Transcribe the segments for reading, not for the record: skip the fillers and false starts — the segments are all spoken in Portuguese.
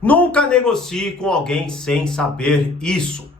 Nunca negocie com alguém sem saber isso.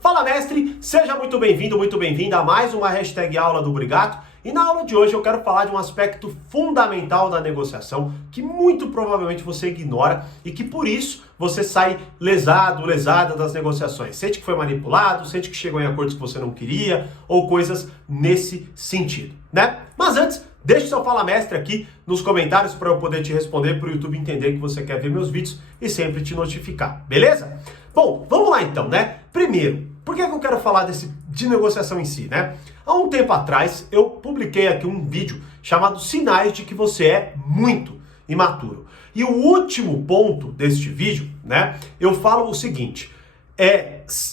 Fala, mestre! Seja muito bem-vindo, muito bem-vinda a mais uma hashtag aula do Brigato. E na aula de hoje eu quero falar de um aspecto fundamental da negociação que muito provavelmente você ignora e que por isso você sai lesado, lesada das negociações. Sente que foi manipulado, sente que chegou em acordos que você não queria ou coisas nesse sentido, né? Mas antes, deixe seu Fala Mestre aqui nos comentários para eu poder te responder, para o YouTube entender que você quer ver meus vídeos e sempre te notificar, beleza? Bom, vamos lá então, né? Primeiro, por que eu quero falar de negociação em si, né? Há um tempo atrás, eu publiquei aqui um vídeo chamado Sinais de que você é muito imaturo. E o último ponto deste vídeo, né? Eu falo o seguinte,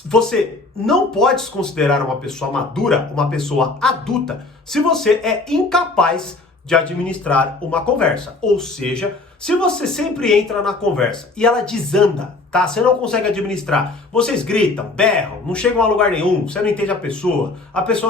você não pode se considerar uma pessoa madura, uma pessoa adulta, se você é incapaz de administrar uma conversa. Ou seja, se você sempre entra na conversa e ela desanda, tá? Você não consegue administrar. Vocês gritam, berram, não chegam a lugar nenhum, você não entende a pessoa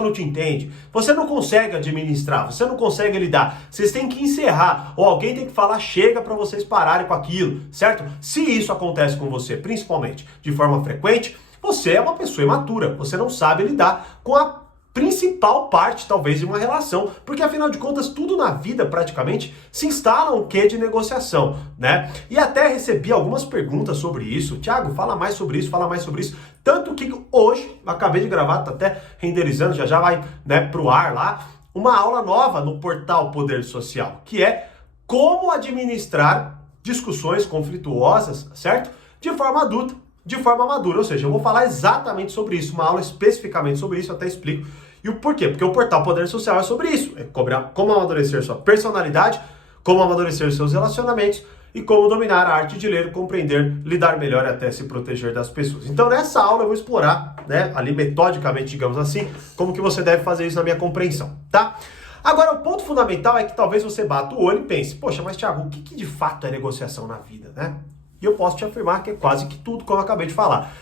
não te entende. Você não consegue administrar, você não consegue lidar. Vocês têm que encerrar, ou alguém tem que falar chega para vocês pararem com aquilo, certo? Se isso acontece com você, principalmente de forma frequente, você é uma pessoa imatura, você não sabe lidar com a principal parte, talvez, de uma relação, porque afinal de contas, tudo na vida, praticamente, se instala um quê de negociação, né? E até recebi algumas perguntas sobre isso. Thiago, fala mais sobre isso, fala mais sobre isso. Tanto que hoje, acabei de gravar, tá até renderizando, já vai, né, pro ar lá, uma aula nova no portal Poder Social, que é como administrar discussões conflituosas, certo? De forma adulta, de forma madura, ou seja, eu vou falar exatamente sobre isso, uma aula especificamente sobre isso, eu até explico. E o porquê? Porque o portal Poder Social é sobre isso, é como amadurecer sua personalidade, como amadurecer seus relacionamentos e como dominar a arte de ler, compreender, lidar melhor e até se proteger das pessoas. Então nessa aula eu vou explorar, né, ali metodicamente, digamos assim, como que você deve fazer isso na minha compreensão, tá? Agora, o ponto fundamental é que talvez você bata o olho e pense, poxa, mas Thiago, o que de fato é negociação na vida, né? E eu posso te afirmar que é quase que tudo, como eu acabei de falar.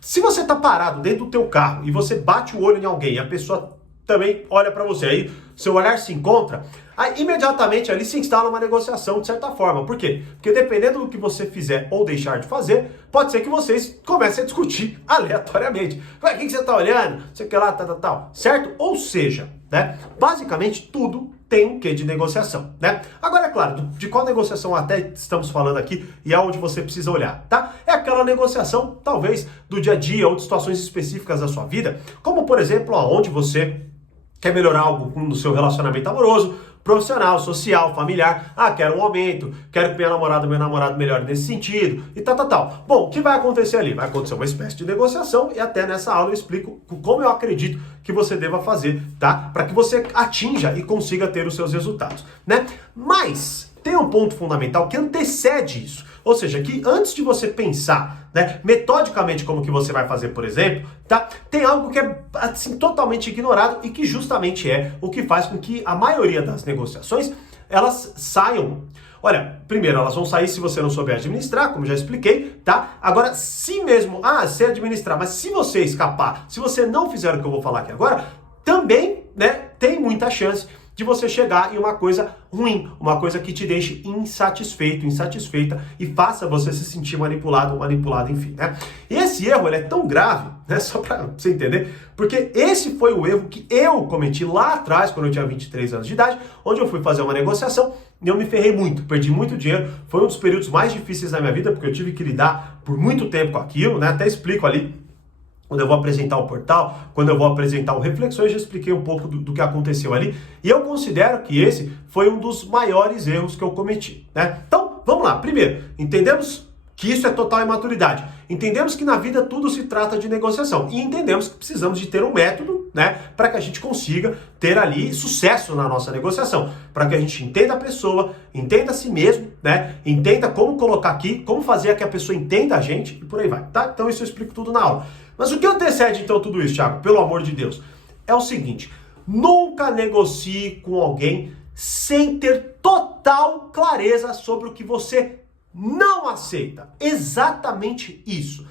Se você está parado dentro do teu carro e você bate o olho em alguém e a pessoa também olha para você, aí seu olhar se encontra, aí imediatamente ali se instala uma negociação de certa forma. Por quê? Porque dependendo do que você fizer ou deixar de fazer, pode ser que vocês comecem a discutir aleatoriamente. O que você está olhando? Sei que lá, tal. Certo? Ou seja, né? Basicamente tudo tem um quê de negociação, né? Agora, é claro, de qual negociação até estamos falando aqui e aonde você precisa olhar, tá? É aquela negociação, talvez, do dia a dia ou de situações específicas da sua vida, como, por exemplo, aonde você quer melhorar algo no seu relacionamento amoroso, profissional, social, familiar. Ah, quero um aumento, quero que minha namorada, meu namorado melhore nesse sentido e tal. Bom, o que vai acontecer ali? Vai acontecer uma espécie de negociação e até nessa aula eu explico como eu acredito que você deva fazer, tá? Para que você atinja e consiga ter os seus resultados, né? Mas tem um ponto fundamental que antecede isso. Ou seja, que antes de você pensar, né, metodicamente como que você vai fazer, por exemplo, tá? Tem algo que é assim, totalmente ignorado e que justamente é o que faz com que a maioria das negociações, elas saiam. Olha, primeiro, elas vão sair se você não souber administrar, como já expliquei, tá? Agora, se mesmo, sei administrar, mas se você escapar, se você não fizer o que eu vou falar aqui agora, também, né, tem muita chance de você chegar em uma coisa ruim, uma coisa que te deixe insatisfeito, insatisfeita e faça você se sentir manipulado, enfim, né? E esse erro, ele é tão grave, né, só pra você entender, porque esse foi o erro que eu cometi lá atrás, quando eu tinha 23 anos de idade, onde eu fui fazer uma negociação e eu me ferrei muito, perdi muito dinheiro, foi um dos períodos mais difíceis da minha vida, porque eu tive que lidar por muito tempo com aquilo, né, até explico ali, quando eu vou apresentar o portal, quando eu vou apresentar o Reflexões, já expliquei um pouco do que aconteceu ali. E eu considero que esse foi um dos maiores erros que eu cometi, né? Então, vamos lá. Primeiro, entendemos que isso é total imaturidade. Entendemos que na vida tudo se trata de negociação. E entendemos que precisamos de ter um método, né, para que a gente consiga ter ali sucesso na nossa negociação. Para que a gente entenda a pessoa, entenda a si mesmo, né, entenda como colocar aqui, como fazer que a pessoa entenda a gente e por aí vai, tá? Então isso eu explico tudo na aula. Mas o que antecede então tudo isso, Thiago? Pelo amor de Deus. É o seguinte, nunca negocie com alguém sem ter total clareza sobre o que você não aceita. Exatamente isso.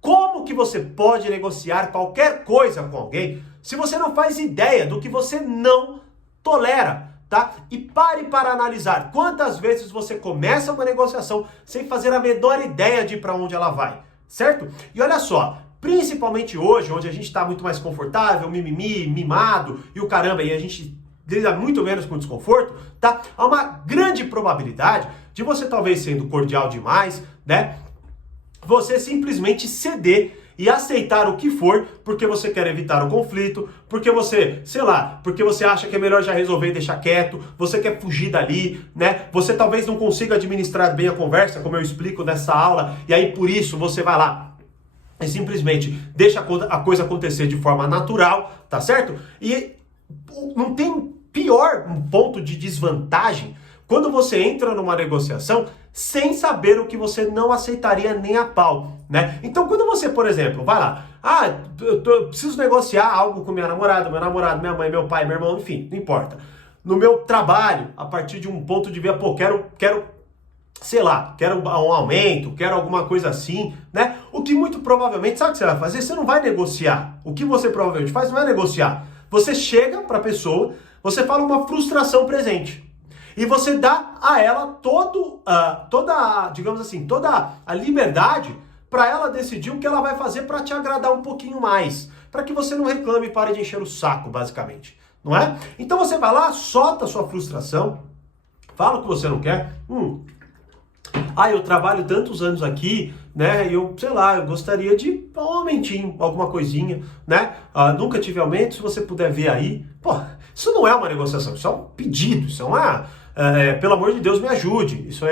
Como que você pode negociar qualquer coisa com alguém se você não faz ideia do que você não tolera? tá? E pare para analisar quantas vezes você começa uma negociação sem fazer a menor ideia de para onde ela vai, certo? E olha só, principalmente hoje, onde a gente está muito mais confortável, mimimi, mimado e o caramba, e a gente lida muito menos com desconforto, tá? Há uma grande probabilidade de você talvez sendo cordial demais, né? Você simplesmente ceder e aceitar o que for, porque você quer evitar o conflito, porque você, sei lá, porque você acha que é melhor já resolver e deixar quieto, você quer fugir dali, né? Você talvez não consiga administrar bem a conversa, como eu explico nessa aula, e aí por isso você vai lá e simplesmente deixa a coisa acontecer de forma natural, tá certo? E não tem pior ponto de desvantagem quando você entra numa negociação sem saber o que você não aceitaria nem a pau, né? Então, quando você, por exemplo, vai lá, eu preciso negociar algo com minha namorada, meu namorado, minha mãe, meu pai, meu irmão, enfim, não importa. No meu trabalho, a partir de um ponto de vista, quero sei lá, quero um aumento, quero alguma coisa assim, né? O que muito provavelmente, sabe o que você vai fazer? Você não vai negociar. O que você provavelmente faz não é negociar. Você chega para a pessoa, você fala uma frustração presente. E você dá a ela digamos assim, toda a liberdade para ela decidir o que ela vai fazer para te agradar um pouquinho mais. Para que você não reclame e pare de encher o saco, basicamente. Não é? Então você vai lá, solta a sua frustração, fala o que você não quer. Eu trabalho tantos anos aqui, né? Eu, sei lá, eu gostaria de um aumentinho, alguma coisinha, né? Nunca tive aumento, se você puder ver aí. Pô, isso não é uma negociação, isso é um pedido, isso é uma... pelo amor de Deus, me ajude. Isso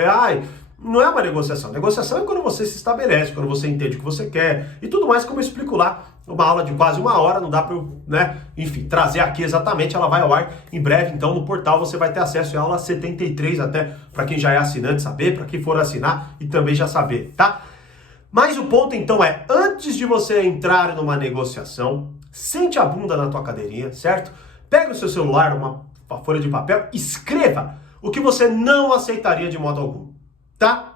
não é uma negociação. Negociação é quando você se estabelece, quando você entende o que você quer e tudo mais, como eu explico lá. Uma aula de quase 1 hora, não dá para eu, né, enfim, trazer aqui exatamente, ela vai ao ar em breve, então no portal você vai ter acesso à aula 73 até, para quem já é assinante saber, para quem for assinar e também já saber, tá? Mas o ponto então é, antes de você entrar numa negociação, sente a bunda na tua cadeirinha, certo? Pega o seu celular, uma folha de papel, escreva o que você não aceitaria de modo algum, tá?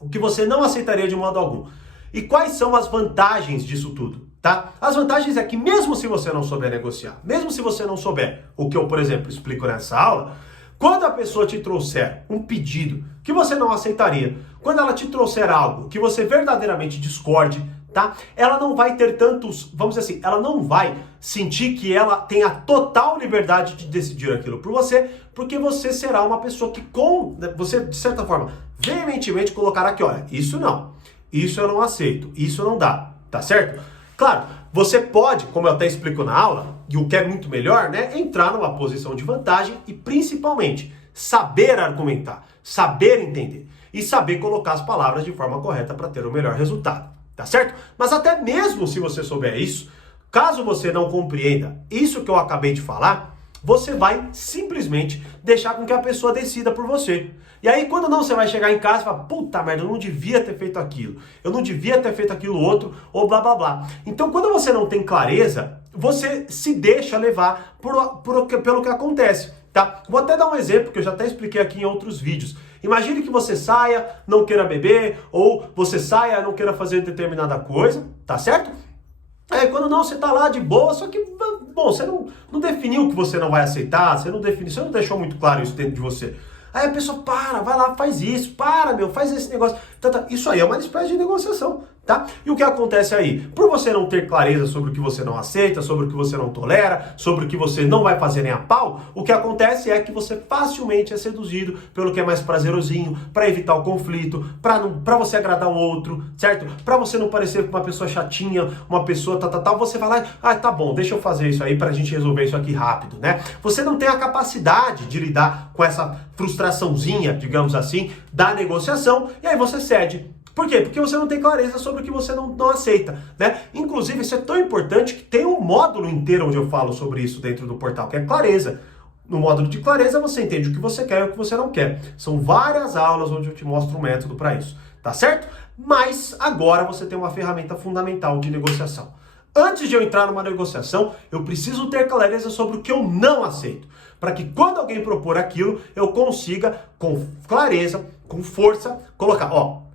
O que você não aceitaria de modo algum. E quais são as vantagens disso tudo, tá? As vantagens é que mesmo se você não souber negociar, mesmo se você não souber o que eu, por exemplo, explico nessa aula, quando a pessoa te trouxer um pedido que você não aceitaria, quando ela te trouxer algo que você verdadeiramente discorde, tá? Ela não vai ter tantos, vamos dizer assim, ela não vai sentir que ela tem a total liberdade de decidir aquilo por você, porque você será uma pessoa que você, de certa forma, veementemente colocará aqui, olha, isso não, isso eu não aceito, isso não dá, tá certo? Claro, você pode, como eu até explico na aula, e o que é muito melhor, né, entrar numa posição de vantagem e principalmente saber argumentar, saber entender e saber colocar as palavras de forma correta para ter o melhor resultado. Tá certo? Mas até mesmo se você souber isso, caso você não compreenda isso que eu acabei de falar, você vai simplesmente deixar com que a pessoa decida por você. E aí quando não, você vai chegar em casa e falar, puta merda, eu não devia ter feito aquilo, eu não devia ter feito aquilo outro, ou blá blá blá. Então quando você não tem clareza, você se deixa levar pelo que acontece, tá? Vou até dar um exemplo que eu já até expliquei aqui em outros vídeos. Imagine que você saia, não queira beber, ou você saia, não queira fazer determinada coisa, tá certo? Quando não, você tá lá de boa, só que, bom, você não definiu o que você não vai aceitar, você não deixou muito claro isso dentro de você. Aí a pessoa, vai lá, faz isso, faz esse negócio. Isso aí é uma espécie de negociação, tá? E o que acontece aí? Por você não ter clareza sobre o que você não aceita, sobre o que você não tolera, sobre o que você não vai fazer nem a pau, o que acontece é que você facilmente é seduzido pelo que é mais prazerosinho, para evitar o conflito, para você agradar o outro, certo? Para você não parecer uma pessoa chatinha, uma pessoa você vai lá, tá bom, deixa eu fazer isso aí pra gente resolver isso aqui rápido, né? Você não tem a capacidade de lidar com essa frustraçãozinha, digamos assim, da negociação, e aí você cede. Por quê? Porque você não tem clareza sobre o que você não aceita, né? Inclusive, isso é tão importante que tem um módulo inteiro onde eu falo sobre isso dentro do portal, que é clareza. No módulo de clareza, você entende o que você quer e o que você não quer. São várias aulas onde eu te mostro um método para isso, tá certo? Mas agora você tem uma ferramenta fundamental de negociação. Antes de eu entrar numa negociação, eu preciso ter clareza sobre o que eu não aceito, para que quando alguém propor aquilo, eu consiga, com clareza, com força, colocar,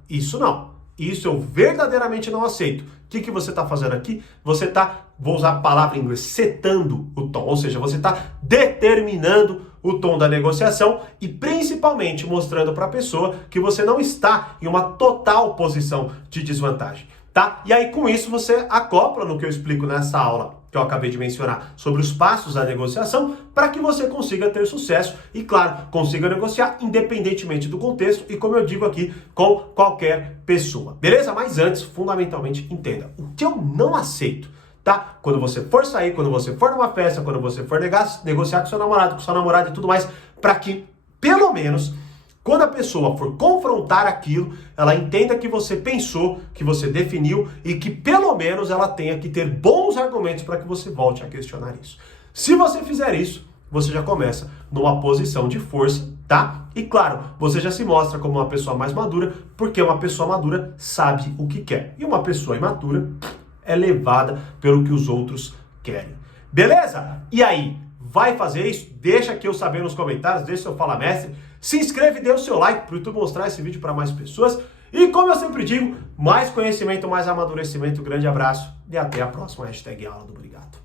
isso não, isso eu verdadeiramente não aceito. O que você está fazendo aqui? Você está, vou usar a palavra em inglês, setando o tom, ou seja, você está determinando o tom da negociação e principalmente mostrando para a pessoa que você não está em uma total posição de desvantagem, tá? E aí com isso você acopla no que eu explico nessa aula que eu acabei de mencionar sobre os passos da negociação para que você consiga ter sucesso e, claro, consiga negociar independentemente do contexto e, como eu digo aqui, com qualquer pessoa, beleza? Mas antes, fundamentalmente, entenda, o que eu não aceito, tá? Quando você for sair, quando você for numa festa, quando você for negociar com seu namorado, com sua namorada e tudo mais, para que, pelo menos, quando a pessoa for confrontar aquilo, ela entenda que você pensou, que você definiu e que pelo menos ela tenha que ter bons argumentos para que você volte a questionar isso. Se você fizer isso, você já começa numa posição de força, tá? E claro, você já se mostra como uma pessoa mais madura, porque uma pessoa madura sabe o que quer. E uma pessoa imatura é levada pelo que os outros querem. Beleza? E aí, vai fazer isso? Deixa aqui eu saber nos comentários, deixa seu Fala Mestre. Se inscreve e dê o seu like para o YouTube mostrar esse vídeo para mais pessoas. E como eu sempre digo, mais conhecimento, mais amadurecimento. Grande abraço e até a próxima hashtag Aula do Brigato.